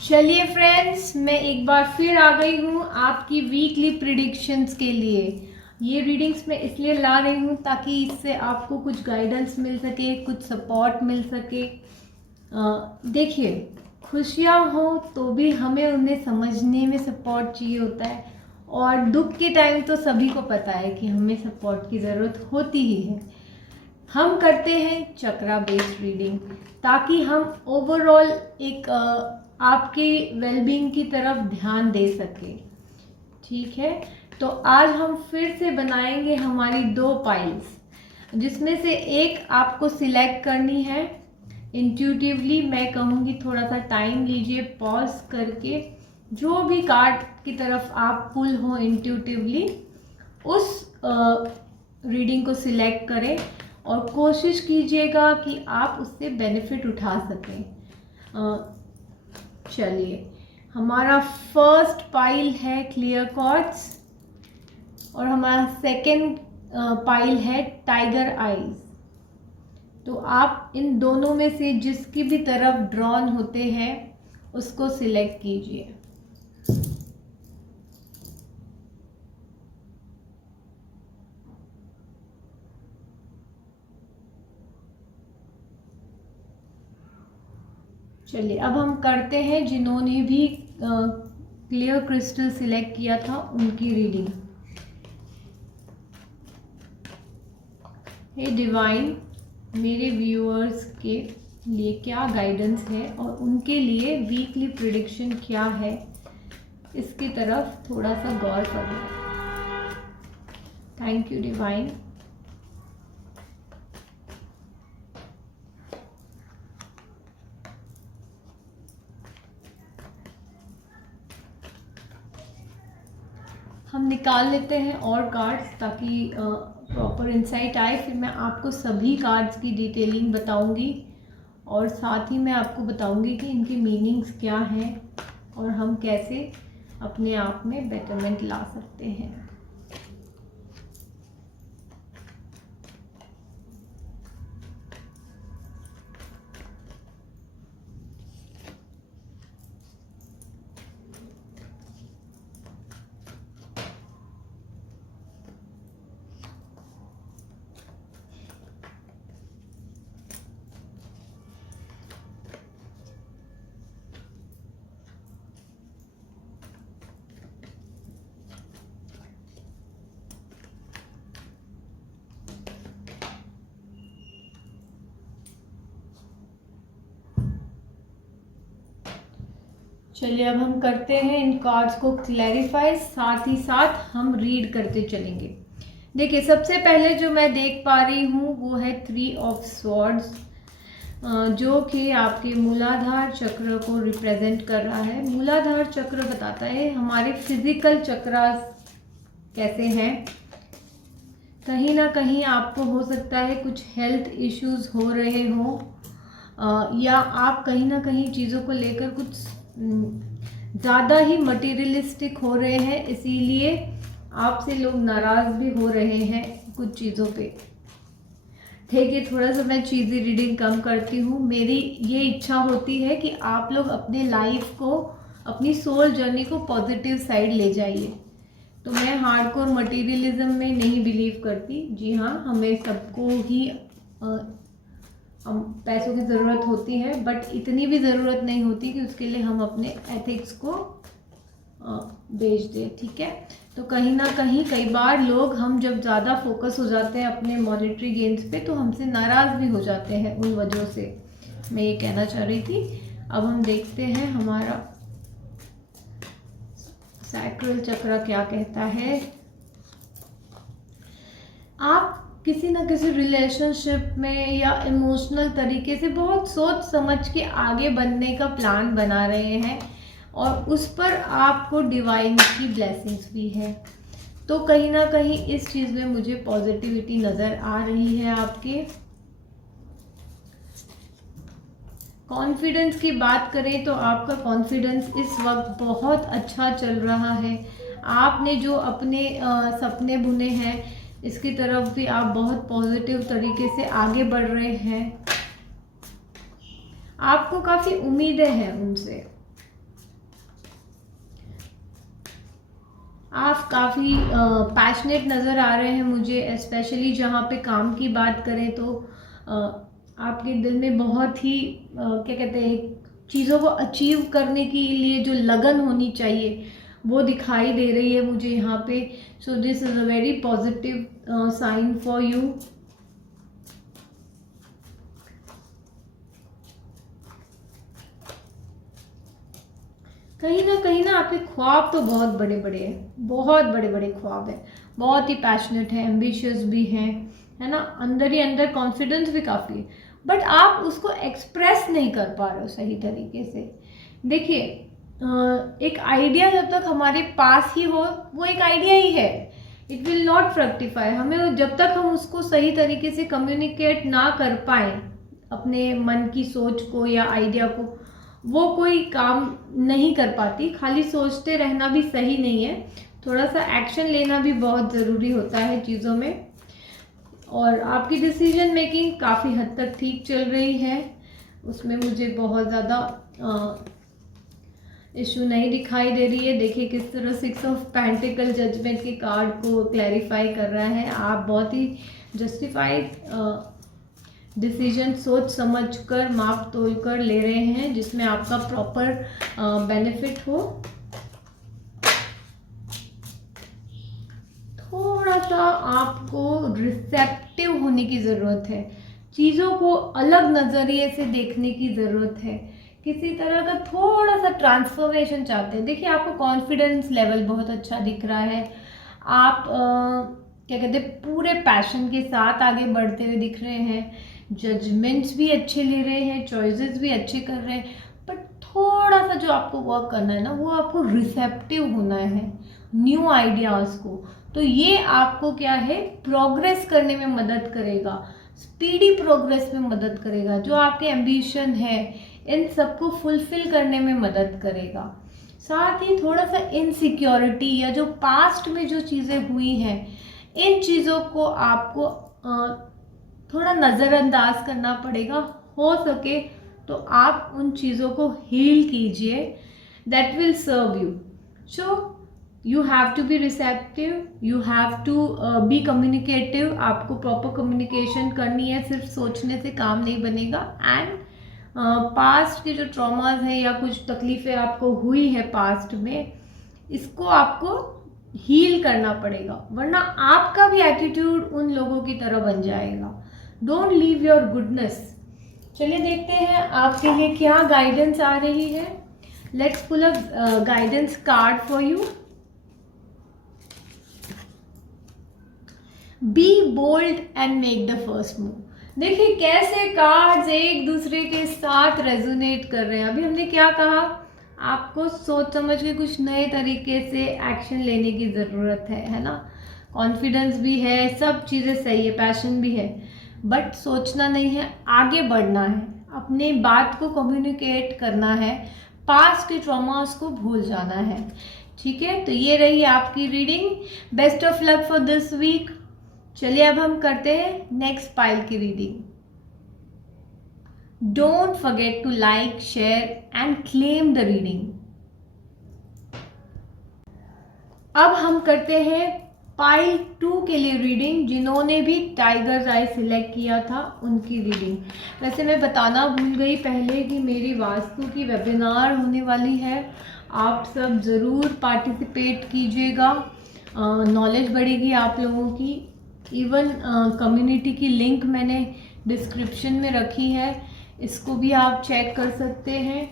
चलिए फ्रेंड्स, मैं एक बार फिर आ गई हूँ आपकी वीकली प्रिडिक्शंस के लिए। ये रीडिंग्स मैं इसलिए ला रही हूँ ताकि इससे आपको कुछ गाइडेंस मिल सके, कुछ सपोर्ट मिल सके। देखिए, खुशियाँ हो तो भी हमें उन्हें समझने में सपोर्ट चाहिए होता है, और दुख के टाइम तो सभी को पता है कि हमें सपोर्ट की ज़रूरत होती ही है। हम करते हैं चक्रा बेस्ड रीडिंग ताकि हम ओवरऑल एक आपकी वेलबींग की तरफ ध्यान दे सके। ठीक है, तो आज हम फिर से बनाएंगे हमारी 2 पाइल्स, जिसमें से एक आपको सिलेक्ट करनी है इंट्यूटिवली। मैं कहूँगी थोड़ा सा टाइम लीजिए, पॉज करके जो भी कार्ड की तरफ आप पुल हो इंट्यूटिवली उस रीडिंग को सिलेक्ट करें और कोशिश कीजिएगा कि आप उससे बेनिफिट उठा सकें। चलिए, हमारा फर्स्ट पाइल है क्लियर कॉर्ड्स और हमारा सेकंड पाइल है टाइगर आईज। तो आप इन दोनों में से जिसकी भी तरफ ड्रॉन होते हैं उसको सिलेक्ट कीजिए। चलिए, अब हम करते हैं जिन्होंने भी क्लियर क्रिस्टल सिलेक्ट किया था उनकी रीडिंग। हे डिवाइन, मेरे व्यूअर्स के लिए क्या गाइडेंस है और उनके लिए वीकली प्रिडिक्शन क्या है, इसकी तरफ थोड़ा सा गौर करें। Thank you divine. हम निकाल लेते हैं और कार्ड्स ताकि प्रॉपर इंसाइट आए। फिर मैं आपको सभी कार्ड्स की डिटेलिंग बताऊंगी और साथ ही मैं आपको बताऊंगी कि इनकी मीनिंग्स क्या हैं और हम कैसे अपने आप में बेटरमेंट ला सकते हैं। चलिए, अब हम करते हैं इन कार्ड्स को क्लैरिफाई, साथ ही साथ हम रीड करते चलेंगे। देखिए, सबसे पहले जो मैं देख पा रही हूँ वो है 3 ऑफ स्वॉर्ड्स, जो कि आपके मूलाधार चक्र को रिप्रेजेंट कर रहा है। मूलाधार चक्र बताता है हमारे फिजिकल चक्र कैसे हैं। कहीं ना कहीं आपको हो सकता है कुछ हेल्थ इश्यूज हो रहे हों, या आप कहीं ना कहीं चीज़ों को लेकर कुछ ज़्यादा ही मटेरियलिस्टिक हो रहे हैं, इसीलिए आपसे लोग नाराज़ भी हो रहे हैं कुछ चीज़ों पे। ठीक है, थोड़ा सा मैं चीज़ी रीडिंग कम करती हूँ। मेरी ये इच्छा होती है कि आप लोग अपने लाइफ को, अपनी सोल जर्नी को पॉजिटिव साइड ले जाइए। तो मैं हार्डकोर मटेरियलिज्म में नहीं बिलीव करती। जी हाँ, हमें सबको ही पैसों की ज़रूरत होती है, बट इतनी भी ज़रूरत नहीं होती कि उसके लिए हम अपने एथिक्स को बेच दें। ठीक है, तो कहीं ना कहीं कई बार लोग, हम जब ज़्यादा फोकस हो जाते हैं अपने मॉनेटरी गेन्स पे तो हमसे नाराज़ भी हो जाते हैं उन वजहों से। मैं ये कहना चाह रही थी। अब हम देखते हैं हमारा सैक्रल चक्र क्या कहता है। आप किसी न किसी रिलेशनशिप में या इमोशनल तरीके से बहुत सोच समझ के आगे बढ़ने का प्लान बना रहे हैं और उस पर आपको डिवाइन की ब्लेसिंग्स भी है। तो कहीं ना कहीं इस चीज़ में मुझे पॉजिटिविटी नज़र आ रही है। आपके कॉन्फिडेंस की बात करें तो आपका कॉन्फिडेंस इस वक्त बहुत अच्छा चल रहा है। आपने जो अपने सपने बुने हैं इसकी तरफ भी आप बहुत पॉजिटिव तरीके से आगे बढ़ रहे हैं। आपको काफ़ी उम्मीदें हैं उनसे। आप काफ़ी पैशनेट नज़र आ रहे हैं मुझे, स्पेशली जहाँ पे काम की बात करें तो आपके दिल में बहुत ही क्या कहते हैं, चीज़ों को अचीव करने के लिए जो लगन होनी चाहिए वो दिखाई दे रही है मुझे यहाँ पे। So this is a very positive sign for you. कहीं ना आपके ख्वाब तो बहुत बड़े बड़े हैं, बहुत बड़े बड़े ख्वाब हैं, बहुत ही पैशनेट हैं, एम्बिशियस भी हैं, है ना, अंदर ही अंदर कॉन्फिडेंस भी काफ़ी है, बट आप उसको एक्सप्रेस नहीं कर पा रहे हो सही तरीके से। देखिए, एक आइडिया जब तक हमारे पास ही हो वो एक आइडिया ही है, इट विल नॉट फ्रक्टिफाई। हमें जब तक हम उसको सही तरीके से कम्युनिकेट ना कर पाए अपने मन की सोच को या आइडिया को, वो कोई काम नहीं कर पाती। खाली सोचते रहना भी सही नहीं है, थोड़ा सा एक्शन लेना भी बहुत ज़रूरी होता है चीज़ों में। और आपकी डिसीजन मेकिंग काफ़ी हद तक ठीक चल रही है, उसमें मुझे बहुत ज़्यादा इशू नहीं दिखाई दे रही है। देखिए किस तरह 6 ऑफ पेंटिकल जजमेंट के कार्ड को क्लैरिफाई कर रहा है। आप बहुत ही जस्टिफाइड डिसीजन सोच समझकर माप तोल कर ले रहे हैं, जिसमें आपका प्रॉपर बेनिफिट हो। थोड़ा सा आपको रिसेप्टिव होने की ज़रूरत है, चीज़ों को अलग नज़रिए से देखने की ज़रूरत है, किसी तरह का थोड़ा सा ट्रांसफॉर्मेशन चाहते हैं। देखिए आपको कॉन्फिडेंस लेवल बहुत अच्छा दिख रहा है, आप क्या कहते हैं, पूरे पैशन के साथ आगे बढ़ते हुए दिख रहे हैं, जजमेंट्स भी अच्छे ले रहे हैं, चॉइसेस भी अच्छे कर रहे हैं, बट थोड़ा सा जो आपको वर्क करना है ना, वो आपको रिसेप्टिव होना है न्यू आइडियाज़ को। तो ये आपको क्या है, प्रोग्रेस करने में मदद करेगा, स्पीडी प्रोग्रेस में मदद करेगा, जो आपके एम्बिशन है इन सबको फुलफिल करने में मदद करेगा। साथ ही थोड़ा सा इनसिक्योरिटी या जो पास्ट में जो चीज़ें हुई हैं, इन चीज़ों को आपको थोड़ा नज़रअंदाज करना पड़ेगा। हो सके तो आप उन चीज़ों को हील कीजिए, that will serve you. So you have to be receptive, you have to be communicative. आपको प्रॉपर कम्युनिकेशन करनी है, सिर्फ सोचने से काम नहीं बनेगा। एंड पास्ट के जो ट्रॉमास हैं या कुछ तकलीफ़ें आपको हुई है पास्ट में, इसको आपको हील करना पड़ेगा, वरना आपका भी एटीट्यूड उन लोगों की तरह बन जाएगा। Don't leave your goodness. चलिए देखते हैं आपके लिए क्या गाइडेंस आ रही है। Let's pull a guidance card for you. Be bold and make the first move. देखिए कैसे कार्ड्स एक दूसरे के साथ रेजोनेट कर रहे हैं। अभी हमने क्या कहा, आपको सोच समझ के कुछ नए तरीके से एक्शन लेने की ज़रूरत है ना। कॉन्फिडेंस भी है, सब चीज़ें सही है, पैशन भी है, बट सोचना नहीं है, आगे बढ़ना है, अपने बात को कम्युनिकेट करना है, पास्ट के ट्रॉमास को भूल जाना है। ठीक है, तो ये रही आपकी reading. Best of luck for this week. चलिए अब हम करते हैं नेक्स्ट पाइल की reading. Don't forget to like, share and claim the reading. अब हम करते हैं पाइल 2 के लिए रीडिंग। जिन्होंने भी टाइगर्स आई सिलेक्ट किया था उनकी रीडिंग। वैसे मैं बताना भूल गई पहले कि मेरी वास्तु की वेबिनार होने वाली है, आप सब ज़रूर पार्टिसिपेट कीजिएगा, नॉलेज बढ़ेगी आप लोगों की। इवन कम्युनिटी की लिंक मैंने डिस्क्रिप्शन में रखी है, इसको भी आप चेक कर सकते हैं।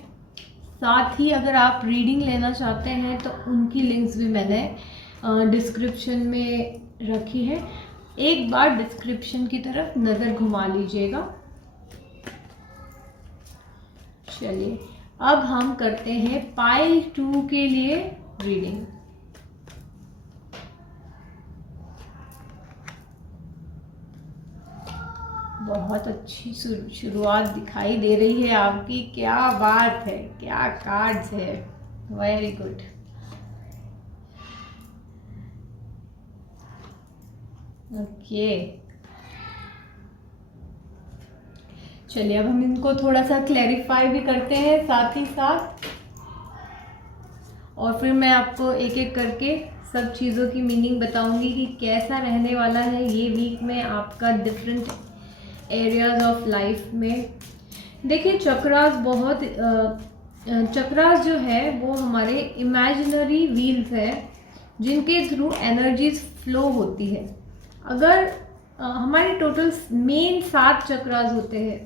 साथ ही अगर आप रीडिंग लेना चाहते हैं तो उनकी लिंक्स भी मैंने डिस्क्रिप्शन में रखी है, एक बार डिस्क्रिप्शन की तरफ नज़र घुमा लीजिएगा। चलिए अब हम करते हैं पाइल 2 के लिए रीडिंग। बहुत अच्छी शुरुआत दिखाई दे रही है आपकी, क्या बात है, क्या कार्ड्स है, वेरी गुड। ओके, चलिए अब हम इनको थोड़ा सा क्लैरिफाई भी करते हैं साथ ही साथ, और फिर मैं आपको एक एक करके सब चीज़ों की मीनिंग बताऊंगी कि कैसा रहने वाला है ये वीक में आपका डिफरेंट एरियाज ऑफ लाइफ में। देखिए चक्रास जो है वो हमारे इमेजिनरी व्हील्स है जिनके थ्रू एनर्जीज फ्लो होती है। अगर हमारे टोटल मेन 7 चक्रास होते हैं,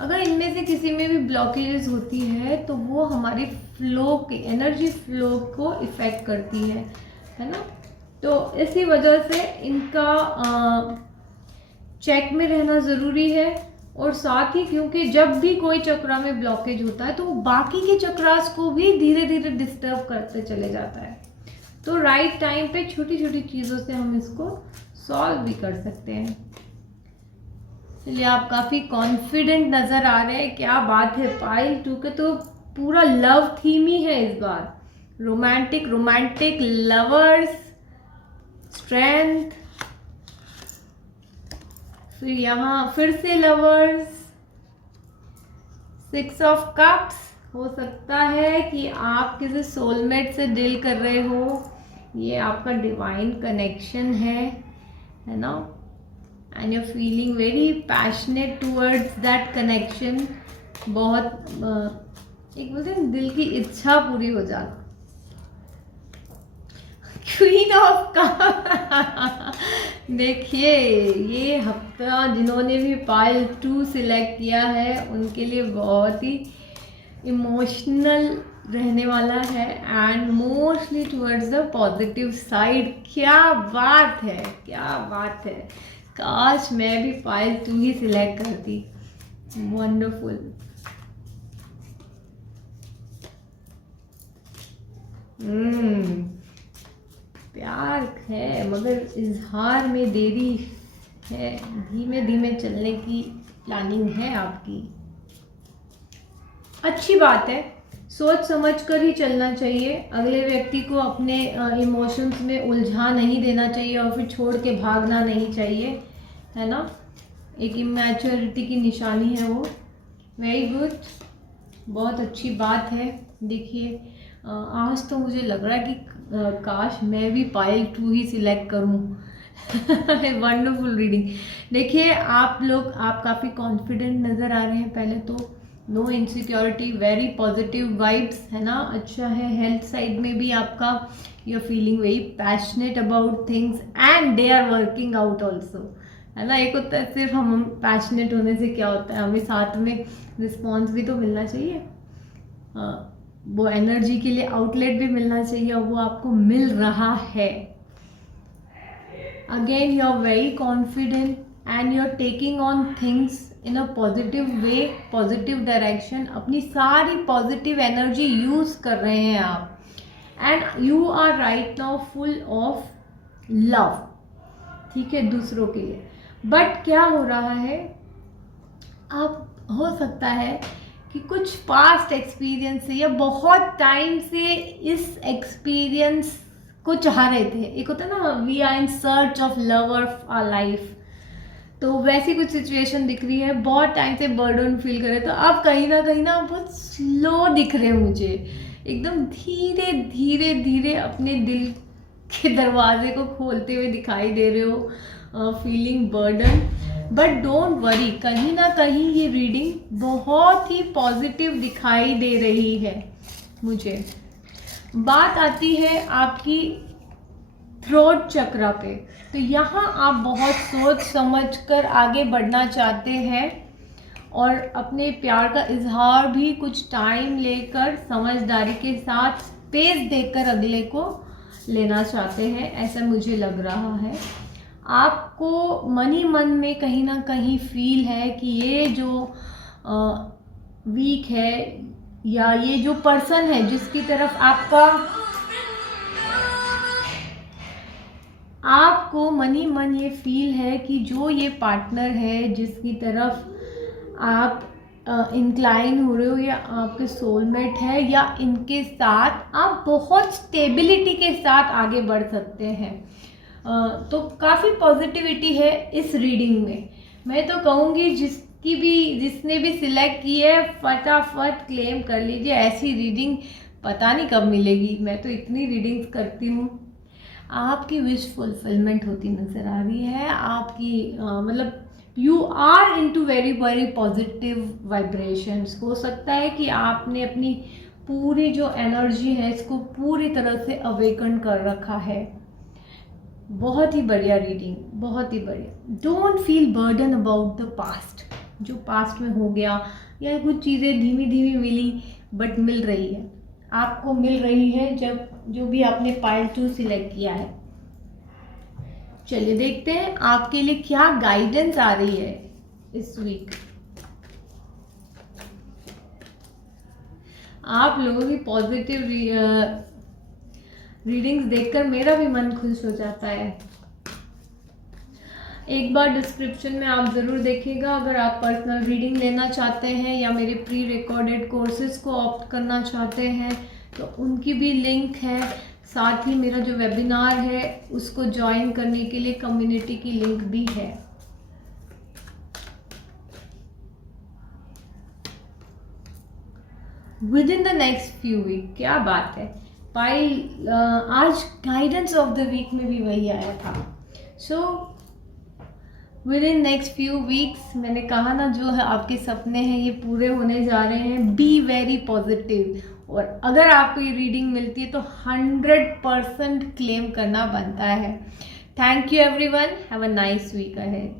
अगर इनमें से किसी में भी ब्लॉकेजेस होती है तो वो हमारे फ्लो के एनर्जी फ्लो को इफ़ेक्ट करती है ना। तो इसी वजह से इनका चेक में रहना ज़रूरी है। और साथ ही क्योंकि जब भी कोई चक्रा में ब्लॉकेज होता है तो वो बाकी के चक्रास को भी धीरे धीरे डिस्टर्ब करते चले जाता है। तो राइट टाइम पे छोटी छोटी चीज़ों से हम इसको सॉल्व भी कर सकते हैं। इसलिए आप काफ़ी कॉन्फिडेंट नज़र आ रहे हैं, क्या बात है। पाइल 2 के तो पूरा लव थीम ही है इस बार, रोमांटिक लवर्स, स्ट्रेंथ, फिर यहाँ फिर से लवर्स, 6 ऑफ कप्स। हो सकता है कि आप किसी सोलमेट से डील कर रहे हो, ये आपका डिवाइन कनेक्शन है ना। And you feeling very passionate towards that connection. बहुत एक बोलते हैं दिल की इच्छा पूरी हो जाना। क्वीन ऑफ कप देखिए ये हफ्ता जिन्होंने भी पाइल 2 सिलेक्ट किया है उनके लिए बहुत ही इमोशनल रहने वाला है and mostly towards the positive side. क्या बात है, क्या बात है। काश मैं भी पाइल 2 ही सिलेक्ट करती। वंडरफुल। प्यार है मगर इजहार में देरी है, धीमे धीमे चलने की प्लानिंग है आपकी। अच्छी बात है, सोच समझ कर ही चलना चाहिए। अगले व्यक्ति को अपने इमोशंस में उलझा नहीं देना चाहिए और फिर छोड़ के भागना नहीं चाहिए, है ना। एक इमैच्योरिटी की निशानी है वो। वेरी गुड, बहुत अच्छी बात है। देखिए आज तो मुझे लग रहा है कि काश मैं भी पाइल 2 ही सिलेक्ट करूं। Wonderful reading. देखिए आप काफ़ी कॉन्फिडेंट नज़र आ रहे हैं। पहले तो no insecurity, very positive vibes, है ना। अच्छा है। हेल्थ साइड में भी आपका you are feeling very passionate about things and they are working out also, है ना। एक होता है सिर्फ हम पैशनेट होने से क्या होता है, हमें साथ में रिस्पॉन्स भी तो मिलना चाहिए, वो एनर्जी के लिए आउटलेट भी मिलना चाहिए और वो आपको मिल रहा है। Again you are very confident and you are taking on things in a positive way, positive direction. अपनी सारी पॉजिटिव एनर्जी यूज कर रहे हैं आप and you are right now full of love, ठीक है, दूसरों के लिए। बट क्या हो रहा है, आप हो सकता है कि कुछ पास्ट एक्सपीरियंस से या बहुत टाइम से इस एक्सपीरियंस को चाह रहे थे। एक होता है ना, we are in search of love of our life, तो वैसी कुछ सिचुएशन दिख रही है। बहुत टाइम से बर्डन फील कर रहे, तो आप कहीं ना बहुत स्लो दिख रहे हैं मुझे, एकदम धीरे धीरे धीरे अपने दिल के दरवाजे को खोलते हुए दिखाई दे रहे हो, feeling burden. But don't worry, कहीं ना कहीं ये रीडिंग बहुत ही पॉजिटिव दिखाई दे रही है मुझे। बात आती है आपकी थ्रोट चक्रा पे, तो यहाँ आप बहुत सोच समझ कर आगे बढ़ना चाहते हैं और अपने प्यार का इजहार भी कुछ टाइम लेकर समझदारी के साथ स्पेस देकर अगले को लेना चाहते हैं, ऐसा मुझे लग रहा है। आपको मन ही मन में कहीं ना कहीं फील है कि ये जो वीक है या ये जो पर्सन है जिसकी तरफ आपको मन ही मन ये फील है कि जो ये पार्टनर है जिसकी तरफ आप इंक्लाइन हो रहे हो या आपके सोलमेट है, या इनके साथ आप बहुत स्टेबिलिटी के साथ आगे बढ़ सकते हैं। तो काफ़ी पॉजिटिविटी है इस रीडिंग में। मैं तो कहूँगी जिसने भी सिलेक्ट की है फटाफट क्लेम कर लीजिए। ऐसी रीडिंग पता नहीं कब मिलेगी, मैं तो इतनी रीडिंग्स करती हूँ। आपकी विश फुलफिलमेंट होती नज़र आ रही है। आपकी मतलब you are into very very positive vibrations. हो सकता है कि आपने अपनी पूरी जो एनर्जी है इसको पूरी तरह से अवेकन कर रखा है। बहुत ही बढ़िया रीडिंग, बहुत ही बढ़िया। Don't feel burden about the past, जो पास्ट में हो गया या कुछ चीज़ें धीमी धीमी मिली बट मिल रही है, आपको मिल रही है जब जो भी आपने पाइल 2 सिलेक्ट किया है। चलिए देखते हैं आपके लिए क्या गाइडेंस आ रही है इस वीक। आप लोगों की पॉजिटिव रीडिंग्स देखकर मेरा भी मन खुश हो जाता है। एक बार डिस्क्रिप्शन में आप ज़रूर देखिएगा, अगर आप पर्सनल रीडिंग लेना चाहते हैं या मेरे प्री रिकॉर्डेड कोर्सेज को ऑप्ट करना चाहते हैं तो उनकी भी लिंक है। साथ ही मेरा जो वेबिनार है उसको ज्वाइन करने के लिए कम्युनिटी की लिंक भी है। Within the next few week, क्या बात है पाइल। आज गाइडेंस ऑफ द वीक में भी वही आया था। So with in next few weeks, मैंने कहा ना, जो है आपके सपने हैं ये पूरे होने जा रहे हैं। Be very positive. और अगर आपको ये रीडिंग मिलती है तो 100% क्लेम करना बनता है। Thank you everyone, have a nice week ahead.